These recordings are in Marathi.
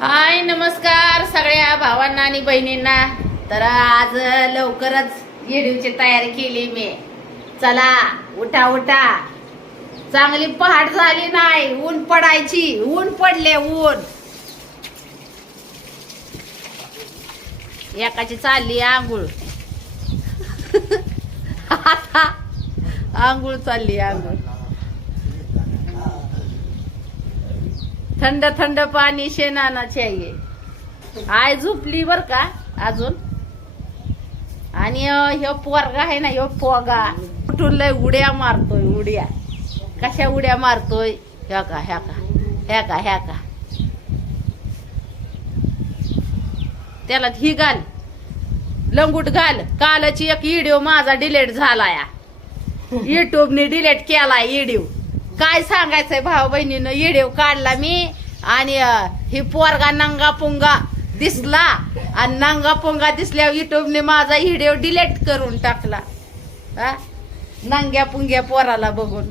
हाय नमस्कार सगळ्या भावांना आणि बहिणींना. तर आज लवकरच येडीची तयारी केली मी. चला उठा उठा. चांगली पहाट झाली नाही. ऊन पडायची. ऊन पडले ऊन. एकाची चालली आंघोळ. आता आंघोळ चालली आंघोळ. थंड थंड पाणी शेणाना चाहिए. आय झोपली बर का अजून? आणि ह्यो पोरगा आहे ना ह्यो पोगा. कुठून लय उड्या मारतोय उड्या. कशा उड्या मारतोय? ह्या का ह्या का ह्या का ह्या का. त्याला ही घाल. लंगूट घाल. कालची एक व्हिडिओ माझा डिलीट झाला या युट्यूबने डिलीट केला व्हिडिओ काय सांगायचंय भाऊ बहिणीनं? व्हिडिओ काढला मी आणि ही पोरगा नंगा पुंगा दिसला. आणि नंगा पुंगा दिसल्यावर युट्यूबने माझा व्हिडिओ डिलीट करून टाकला. हा? नंग्या पुंग्या पोराला बघून.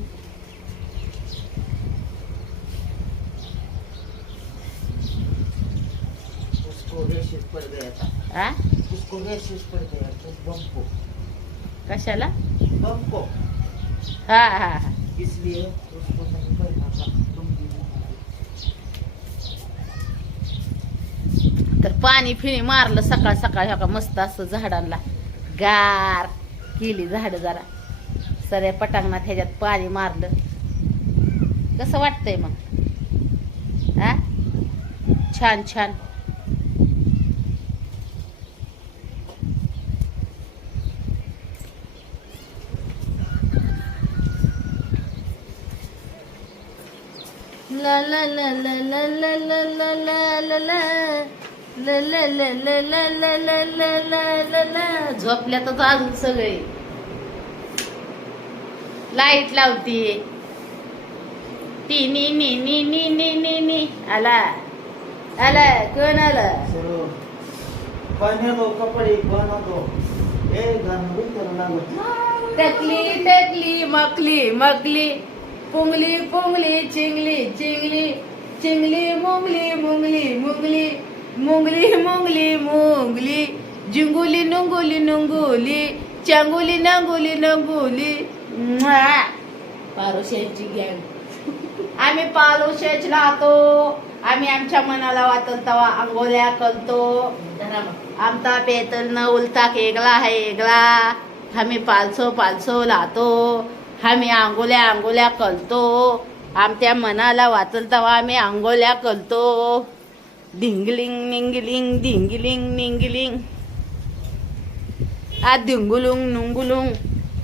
कशाला? हा हा हा. इसलिए उसको नहीं पड़ना तर पाणी फिणी मारलं सकाळ सकाळ ह्या का मस्त असं झाडांना गार केली झाड जरा. सऱ्या पटांगणात ह्याच्यात पाणी मारलं. कसं वाटतंय मग? हा छान छान. ला. झोपल्यातच अजून सगळे लाइट लावती ती नी नी नी नी नी नी नी आला आला कोण आला कपड़े दो ए टकली टकली मकली मकली पुंगली पुंगली चिंगली चिंगली चिंगली मुंगली मुंगली मुंगली मुंगली मुंगली मुंगली जिंगुली नुंगुली नुंगुली चांगुली नंगुली नंगुली. पारोशाची गँग आम्ही पारोशाच राहतो. आम्ही आमच्या मनाला वाटल तवा आंघोळ्या करतो. आमचा पेतल न उलता केगला है एगला आम्ही पालसो पालसो लातो आम्ही आंघोळ्या आंघोळ्या कलतो आमच्या मनाला वाचल तवा आम्ही आंघोळ्या कलतो धिंगलिंग निंगलिंग धिंगलिंग निंगलिंग. आ धिंगुलुंग नुंगुलुंग.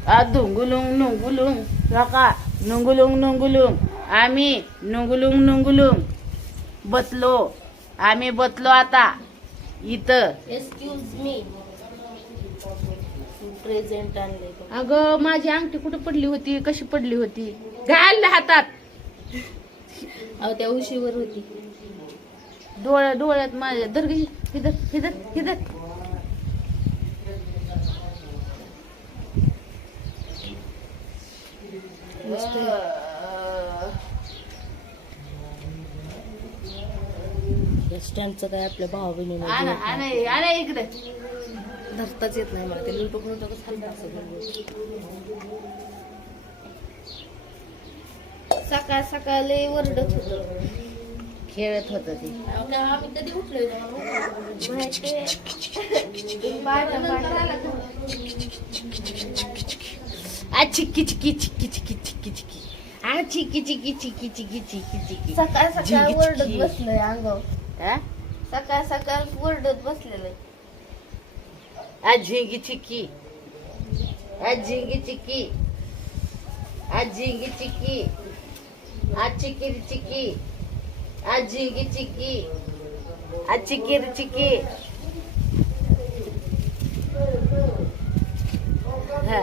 आ धुंगुलुंग नुंगुलुंग. नका नुंगुलुंग नुंगुलुंग. आम्ही नुंगुलुंग नुंगुलुंग. बसलो. आम्ही बसलो आता. इथं. एक्सक्यूज मी प्रेझेंट आणले अगं माझी अंगठी कुठे पडली होती? कशी पडली होती? घाल हातात. अहो त्या उशीवर होती. डोळ्या डोळ्यात माझ्या. धर गं, हिधर हिधर हिधर स्टँडचं काय आपल्या भावा इकडे. धरताच येत नाही मला ते लुटूक लुटूकच खाल्लं असं सकाळ सकाळ वरडत होत. खेळत होत ती. आम्ही कधी उठलोय आ चिक्की चिक्की चिक्की चिक्की चिक्की चिक्की. आ चिक्की चिक्की चिक्की चिक्की चिक्की चिक्की. सकाळ सकाळ वरडत चिकी. बसलोय अंगावर. हा? सकाळ सकाळ वरडत बसलेलं आ झिंगी चिक्की आ झिंगी चिक्की आ झिंगी चिक्की आ चिक्की चिक्की आ झिंगी चिक्की आ चिक्की चिक्की हा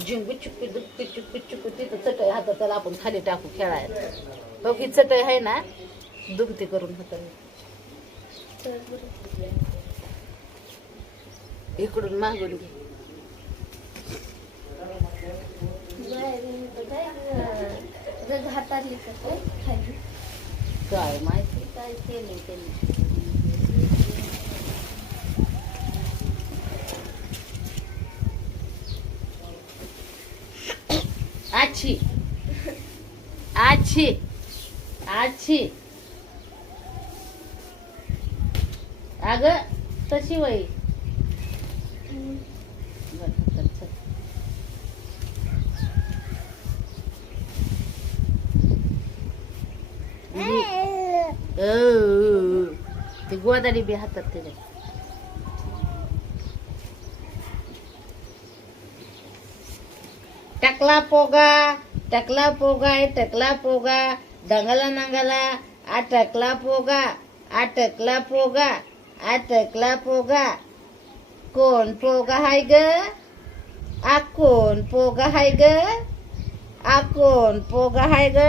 झिंगू चुक्की दुक्की चुक्की चुक्की तिथं चटई हातात आपण खाली टाकू खेळायला ही चटई आहे ना दुमती करून हाताने इकडून मागून घे. काय? काय माहिती? काय केलंय त्यांनी आच्छी आच्छी आच्छी अग तशी वय. ते गोदाडी बी हातात त्याच्या टकला पोगा टकला पोगा टकला पोगा. दंगला नंगला आ टकला पोगा आ टकला पोगा. आटकला पोगा कोण पोगा हाय ग आ कोण पोगा हाय ग आ कोण पोगा हाय ग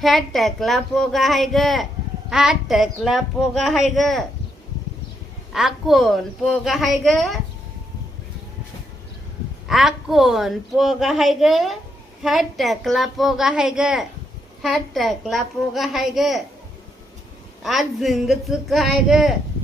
ह्या टकला पोगा हाय ग हा टकला पोगा हाय ग आ कोण पोगा हाय ग आ कोण पोगा हाय ग हा टकला पोगा हाय ग हा टकला पोगा हाय ग आज झिंगच काय ग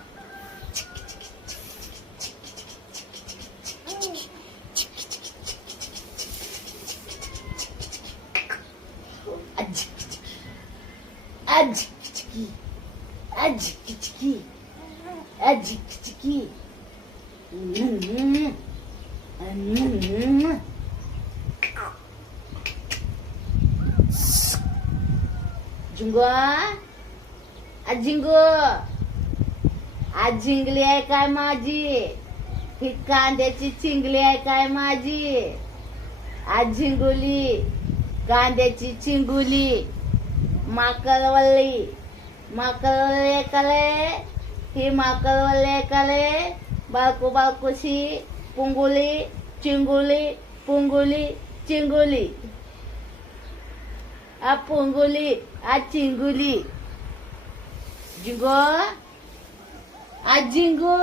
Adictic. Adictic. Adictic. Adictic. Hum, hum, hum. Jingo. A Jingo. a जिंकली आहे काय माझी ही कांद्याची चिंगली आहे काय माझी आज झिंगोली कांद्याची चिंगुली माकलवल्ली माकलवल्ले कले ही माकलवल्ले कले बाळकू बाळकुशी पुंगुली चिंगुली पुंगुली चिंगुली. आ पुंगुली आ चिंगुली. जिंगो आ जिंगू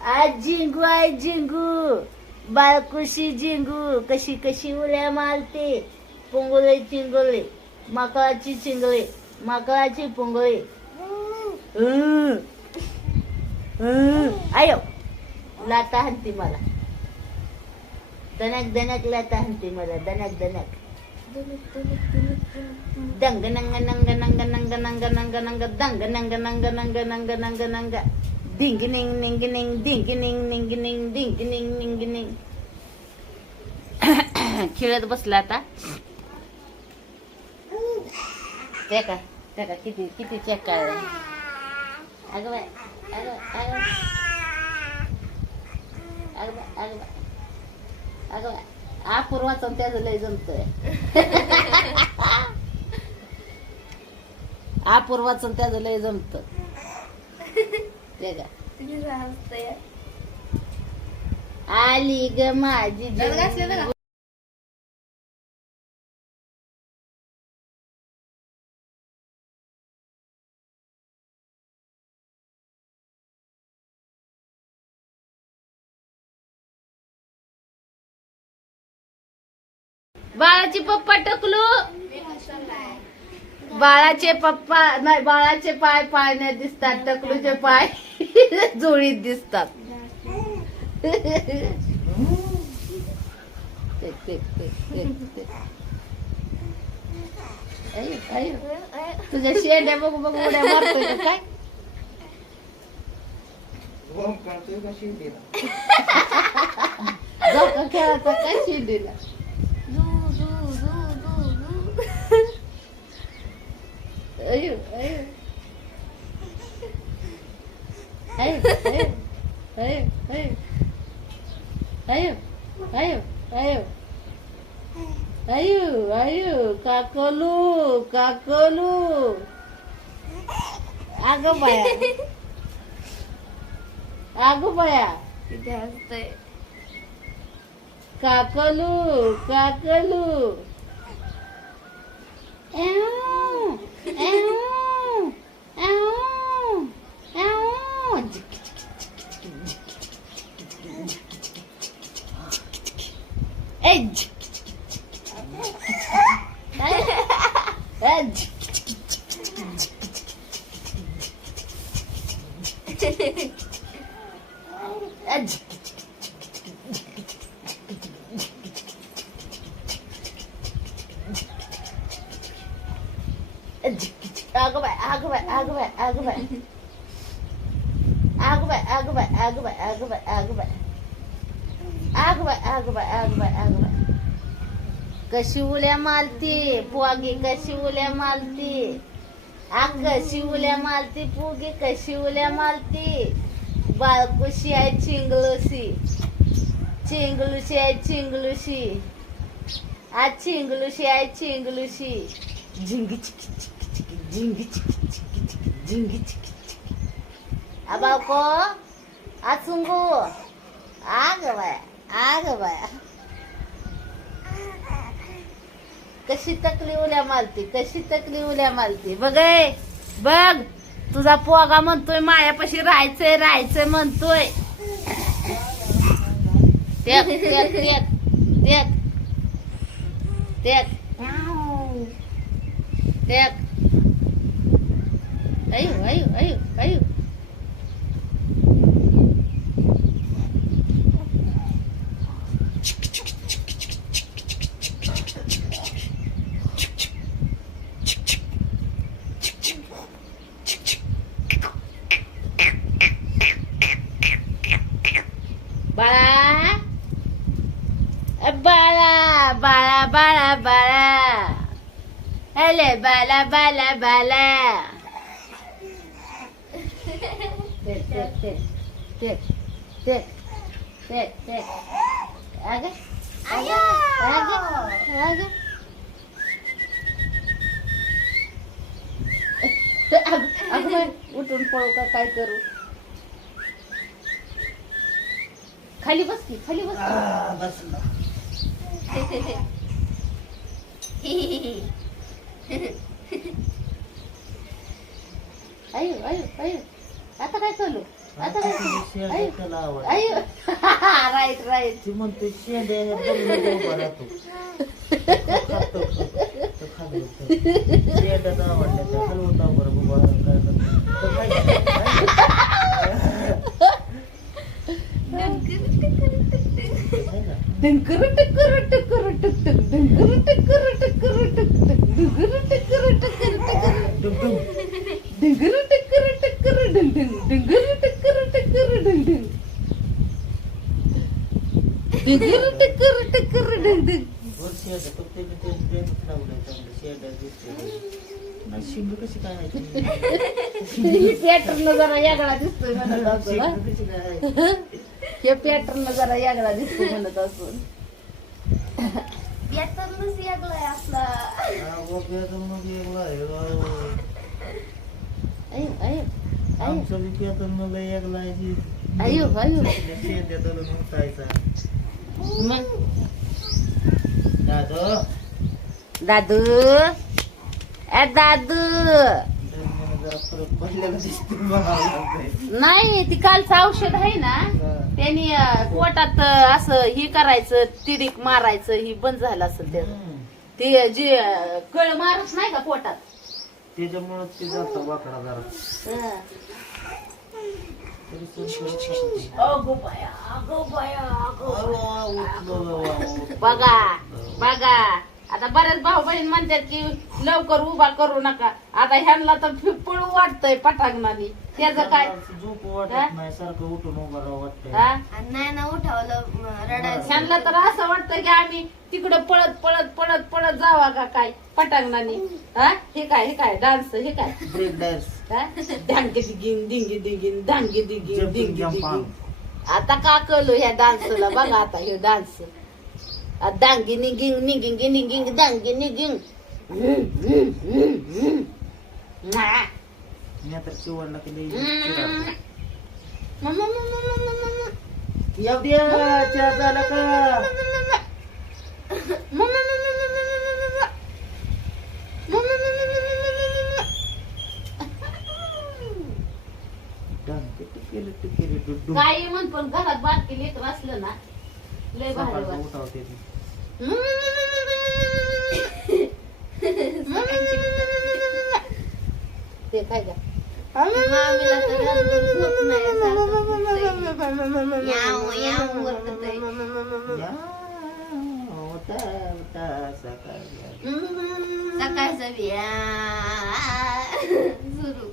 आ जिंगू आय जिंगू. बाळकुशी जिंगू कशी कशी उड्या मारते पुंगुले चिंगुले मकळाची चिंगळे मकळाची पुंगळे. आयो लाता हनती मला दनक दनक लाता हनती मला दनक दनक दंग नंग नंग नंग नंग नंग नंग नंग दंग नंग नंग नंग नंग नंग नंग निंग निंग Dingeling, dingeling, dingeling, dingeling, dingeling, dingeling. खेळत बसला आता. ते का ते का किती किती चेक काढला अगं बाय अगं अगं. अगं अगं अगं अपूर्वाचं त्याचं लय जमतंय. अपूर्वाचं त्याचं लय जमतं. आली ग माझी? बाळाची पप्पा टकलू. बाळाचे पप्पा नाही बाळाचे पाय पाय नाही दिसतात टकलूचे पाय जोडीत दिसतात. तुझ्या शेंड्या बघू बघू उड्या मारतोय काय? जाऊ काय शेंडीला? Ayun, ayun. Ayun, ayun. Ayun, ayun. Ayun, ayun, ayun. Ayun, ayun. Kakolu, kakolu. अगं बाया अगं बाया तिथे असतंय काकलू काकलू अग बाय. आग बाय अगं बाय अगं बाय अगं बाय. कशी उल्या मालती पोगी कशी उल्या मालती. आग कशी उल्या मालती पोगी कशी उल्या मालती. बाळकुशी आहे चिंगलुशी चिंगलुशी आहे चिंगलुशी आज चिंगलुशी आहे चिंगलुशी झिंगी चिकी चिकी चिकी झिंगी चिकी चिकी चिकी झिंगी चिकी चिकी अबाको आचुंगू आग बाय आग बाय. कशी तकली उल्या मालती कशी तकली उल्या मालती बघ बघ तुझा पोगा म्हणतोय मायापाशी राहायचंय राहायचंय म्हणतोय. देख देख देख देख तेक तेक अयो अयो अयो अयो बाळा बाळा बाळा Elle बाला बाला बाला bala. अग उठून पळू का? काय करू? खाली बस की खाली बस अयो आयो आयो. आता काय चालू? आता काय आयो अयो अयो राईट राईट ती म्हणते शेंडे शेंड्याचा आवडल्या हलवता डंकर टक्कर टक्कर टक्कर डंकर टक्कर टक्कर टक्कर डंकर टक्कर टक्कर टक्कर डंकर टक्कर टक्कर डंडन डंकर टक्कर टक्कर डंडन डंकर टक्कर टक्कर डंडन दिसतोय. मला हा? पॅटर्न जरा यागळा दिसतोय म्हणत असून वेगळं आहे. अहो. अयो अयो आमचं बी मला एकला आहे की अयो अयो त्या शेंड्या धरून उठायचा. मग दादो, दादू ए दादू दरम्यान जरा फरक पडलेला दिसतो मला. नाही ती कालचं औषध आहे ना हा. त्यांनी पोटात असं ही करायचं तिडीक मारायचं ही बंद झालं असेल त्याचं हम्म. ते जी कळ मारत नाही का पोटात त्याच्यामुळंच ते जातो वाकडा जरा हं. अगो बाया अगो बाया अगो. बघा बघा. आता बऱ्याच भाऊ बहीण म्हणतात की लवकर उभा करू नका. आता ह्यांना तर पळू वाटतंय पटांगणाने. त्याचं काय? झोप? वाटत नाही सारखं उठून उभं राहावं वाटतंय. हा? नाही ना उठावलं म, रडायचं. ह्यांना तर असं वाटतं की आम्ही तिकडं पळत पळत पळत पळत जावा का काय? पटांगणाने. हा? हे काय हे काय? डान्स हे काय? Break dance. हा? धांगे दिगिन डिंगी दिगिन धांगे दिगिन Jumping डिंगी jump दिगिन. on. आता का कळलो ह्या डान्सला? बघा आता हे dance. Ah, adang gini ging ning ging gini ging dang gini ging. Nah ini? Tercuan lagi di mama mama mama mama. Tiap dia cerita nak mama mama काही पण पण घरात बाटकी लेट वाचलं ना लय भारी वाटत ते काय का मामीला तर झोप नाही याव, याव सकाळी. बिया सुरू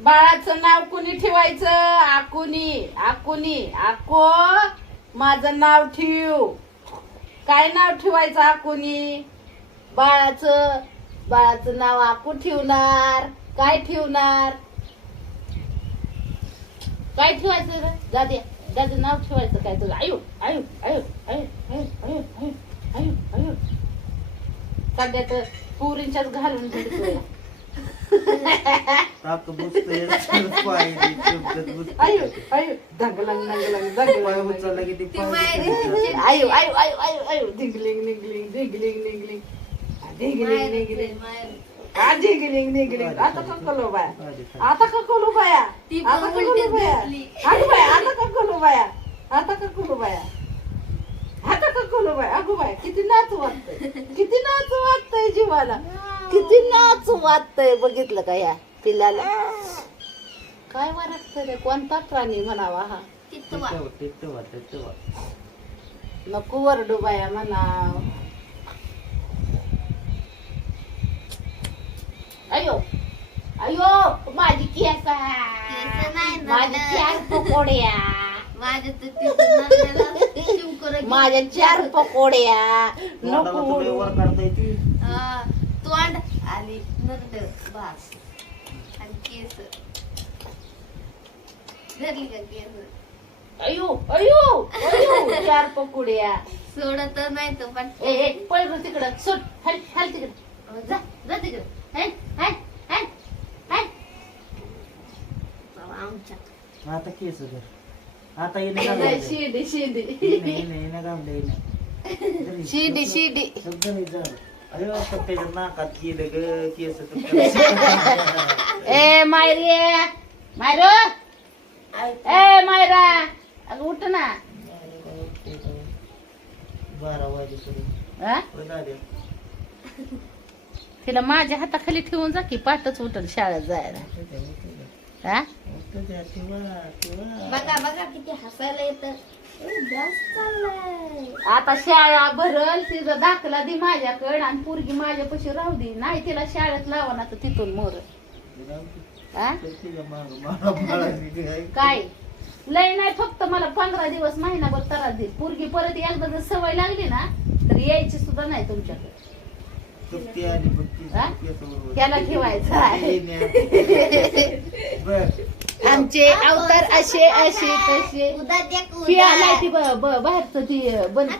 बाळाचं नाव कुणी ठेवायचं आकुनी आकुनी आको माझं नाव ठेव काय नाव ठेवायचं आकुनी बाळाचं बाळाचं नाव आकू ठेवणार. काय ठेवणार? काय ठेवायचं रे? दाद्या दादा नाव ठेवायचं काय तुला? आयु आयु आयु आयु आयु आयु आयु आयु आयु. तर पुरींच्याच घालून भेटतोय टाक बुजतंय, पाय बी चिमटत बुजतंय. आयु आयु दंगलंग दंगलंग पाय दंगलंग उचलला की ती ती पाय मायरी दुखते. आयु आयु आयु आयु आयु धिंगलिंग निगलिंग धिंगलिंग निगलिंग धिंगलिंग निगलिंग आ धिंगलिंग निगलिंग आता का कलो बाया आता का कलो बाया ती पण आता का कलो बाया. अगं बाया आता का कलो बाया आता का कलो बाया आता का कलो बाया अगो बाया किती नाच वाटतंय किती नाच वाटतंय जीवाला किती नाच वाटतंय बघितलं का या पिल्लाला? काय वाटत रे? कोणता प्राणी म्हणावा हा? तिथवा टिटवा, टिटवा, टिटवा. नको वरडू बाया म्हणाव. अयो अयो माझी केस केस नाही माझी. चार पकोड्या. माझ्या तर तिथं नडलेलं शिवकुरं घेऊन माझ्या चार पकोड्या. नको तुला वर काढता येते. हा, तोंड आणि नरड बास. आणि केस. धरली का केस? अयो अयो अयो चार पकोड्या. सोडत नाही तर पण ए ए पळ बरं तिकडं सोड हल हल तिकडं. जा जा तिकडं. हल हल हल हल. आमच्या. आता केस धर. आता येणे नाही, घालवलं. शिडी शिडी. येणे, येणे, येणे घालवलं, येणे. शिडी शिडी. झालं. अरे बाप्पा, त्याच्या नाकात गेलं ग केस. ए मायरे मायरो ए मायरा अगं उठ ना बारा वाजेपर्यंत हा? होय दाद्या. तिला माझ्या हाताखाली ठेवून जा की पाठच उठल शाळेत जायला हा. बघा बघा किती हसायला येतं आता शाळा भरल तिचा दाखला दे माझ्याकडे आणि पोरगी माझ्यापाशी राहू दे. नाही तिला शाळेत लावा ना तर तिथून मोर. हा काय? लय नाही फक्त मला पंधरा दिवस महिनाभर त्रास देईल पोरगी परत एकदा जर सवय लागली ना तर यायची सुद्धा नाही तुमच्याकडे. त्याला ठेवायचं आहे. आमचे अवतार असे असे तसे. उदा द्या ती आलाय ती ब- ब- बाहेरचं ती बंद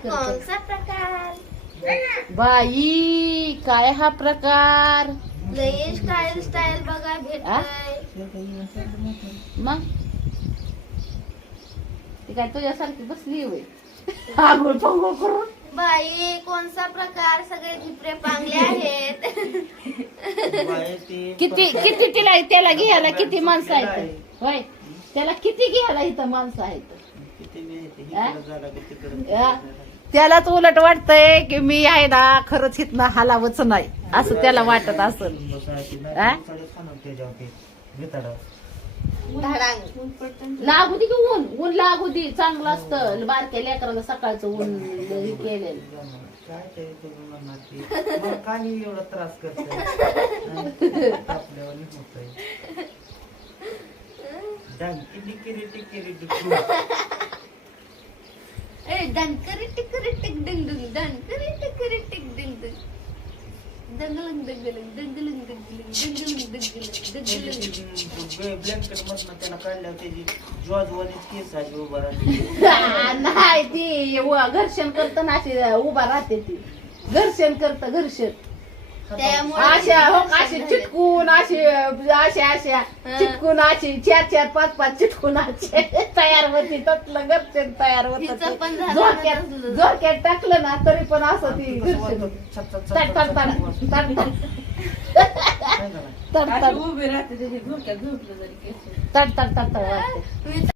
बाई काय हा प्रकार? लय स्टाईल स्टाईल बघा? भेटतोय. मग? ती काय तुझ्यासारखी बसली होय? पंघोळ करून. बाई कोणचा प्रकार? सगळे झिपरे पांगले आहेत. किती किती तिला त्याला घ्यायला किती माणसं आहेत. होय? त्याला किती घ्यायला इथं माणसं आहेत? तो उलट वाटतय की मी आहे ना खरंच इथनं हालावच नाही. असं त्याला वाटत असल. लागू दे की ऊन. ऊन लागू दे. चांगलं असतं. बारक्या लेकराला सकाळचं ऊन केलेलं. त्रास करत डांकी डिकिरी टिकिरी डिकिरी. ए डंकरी टिकरी टिक डिंग डिंग डंकरी टिकरी टिक डिंग डिंग दंगलंग दंगलंग दंगलंग दंगलंग दंगलंग दंगलंग दंगलंग ब्लँकेट मधनं त्याला काढल्यावर त्याची ज्वाजवानीच केस आहे उभा राहते नाही ती घर्षण करत ना अशी उभा राहते ती घर्षण करत घर्षण अशा हो अशी चिटकून अशी असे अशा चिटकून अशी चार चार पाच पाच चिटकून असे तयार होती. तसलं घरचे तयार होत झोक्यात टाकलं ना तरी पण असं ती तडतड उभी राहते तडतड तडतड